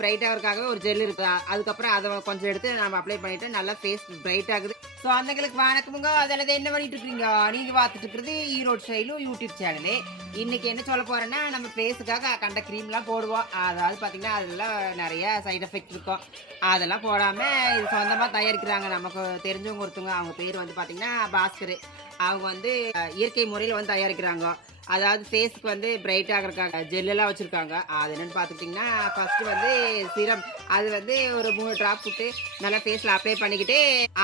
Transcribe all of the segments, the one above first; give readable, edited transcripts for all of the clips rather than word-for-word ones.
Bright ஆகிறதுக்காகவே ஒரு gel இருக்கு. அதுக்கப்புறம் அதை கொஞ்சம் எடுத்து நம்ம அப்ளை பண்ணிட்டு நல்லா ஃபேஸ் பிரைட் ஆகுது. ஸோ அந்தங்களுக்கு வணக்கமுங்க. அதில் என்ன பண்ணிட்டு இருக்கீங்க? நீங்க பார்த்துட்டு இருக்கிறது ஈரோடு ஸ்டைலும் யூடியூப் சேனலு. இன்னைக்கு என்ன சொல்ல போறேன்னா, நம்ம ஃபேஸுக்காக கண்ட க்ரீம்லாம் போடுவோம். அதாவது பார்த்தீங்கன்னா அதெல்லாம் நிறைய சைட் எஃபெக்ட் இருக்கும். அதெல்லாம் போடாம இது சொந்தமாக தயாரிக்கிறாங்க. நமக்கு தெரிஞ்சவங்க ஒருத்தவங்க, அவங்க பேர் வந்து பார்த்தீங்கன்னா பாஸ்கர். அவங்க வந்து இயற்கை முறையில் வந்து தயாரிக்கிறாங்க. அதாவது ஃபேஸுக்கு வந்து பிரைட் ஆகிறதுக்காக ஜெல்லெல்லாம் வச்சுருக்காங்க. அது என்னென்னு பார்த்துக்கிட்டிங்கன்னா, ஃபஸ்ட்டு வந்து சிரம் அது வந்து ஒரு 3 ட்ராப் விட்டு நல்லா ஃபேஸில் அப்ளை பண்ணிக்கிட்டு,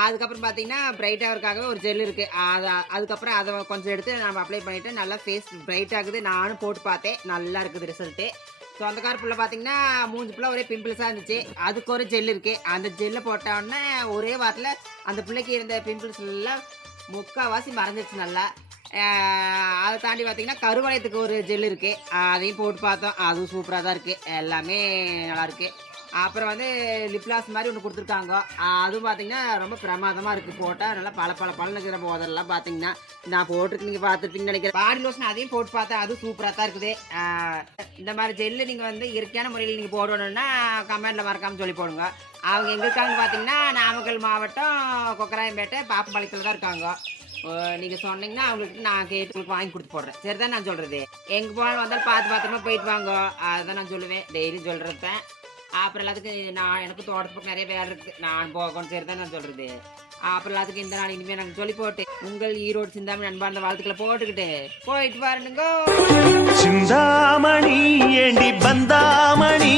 அதுக்கப்புறம் பார்த்தீங்கன்னா பிரைட் ஆகிறதுக்காகவே ஒரு ஜெல் இருக்குது. அதுக்கப்புறம் அதை கொஞ்சம் எடுத்து நம்ம அப்ளை பண்ணிவிட்டு நல்லா ஃபேஸ் பிரைட் ஆகுது. நானும் போட்டு பார்த்தேன், நல்லா இருக்குது ரிசல்ட்டு. சொந்தக்கார புள்ள பார்த்தீங்கன்னா மூஞ்சி ஃபுல்லாக ஒரே பிம்பிள்ஸாக இருந்துச்சு. அதுக்கு ஒரு ஜெல் இருக்குது. அந்த ஜெல்லை போட்டோன்னே ஒரே வாரத்தில் அந்த பிள்ளைக்கு இருந்த பிம்பிள்ஸ் எல்லாம் முக்கால்வாசி மறைஞ்சிருச்சு நல்லா. அதை தாண்டி பார்த்தீங்கன்னா கருவளையத்துக்கு ஒரு ஜெல் இருக்குது. அதையும் போட்டு பார்த்தோம். அதுவும் சூப்பராக தான் இருக்குது. எல்லாமே நல்லாயிருக்கு. அப்புறம் வந்து லிப்லாஸ் மாதிரி ஒன்று கொடுத்துருக்காங்க. அதுவும் பார்த்தீங்கன்னா ரொம்ப பிரமாதமாக இருக்குது. போட்டால் நல்லா பல இருக்கிற போதெல்லாம் பார்த்தீங்கன்னா நான் போட்டிருக்கு, நீங்கள் பார்த்துருப்பீங்கன்னு நினைக்கிறேன். பாடி லோஷன் அதையும் போட்டு பார்த்தேன். அதுவும் சூப்பராக தான் இருக்குது. இந்த மாதிரி ஜெல்லு நீங்கள் வந்து இயற்கையான முறையில் நீங்கள் போடணுன்னா கமெண்டில் மறக்காமல் சொல்லி போடுங்க. அவங்க எங்கே இருக்காங்கன்னு பார்த்தீங்கன்னா நாமக்கல் மாவட்டம் கொக்கராயம்பேட்டை பாப்பம்பாளையத்தில் தான் இருக்காங்க. நீங்கள் சொன்னீங்கன்னா அவங்களுக்கு நான் கேட்டு உங்களுக்கு வாங்கி கொடுத்து போடுறேன். சரிதான் நான் சொல்கிறது. எங்கே போனாலும் வந்தாலும் பார்த்து பத்திரமா போயிட்டு வாங்க. அதுதான் நான் சொல்லுவேன், டெய்லி சொல்கிறேன். அப்புறம் எல்லாத்துக்கும் எனக்கு தோட்டத்துக்கு நிறைய வேலை இருக்குது, நான் போகணும். சரிதான் நான் சொல்கிறது. அப்புறம் எல்லாத்துக்கும் இந்த நாள் இனிமேல் நாங்கள் சொல்லி போட்டு உங்கள் ஈரோடு சிந்தாமணி அன்பார்ந்த வாழ்த்துக்களை போட்டுக்கிட்டு போயிட்டு பாருங்க. சிந்தாமணி ஏண்டி பந்தாமணி.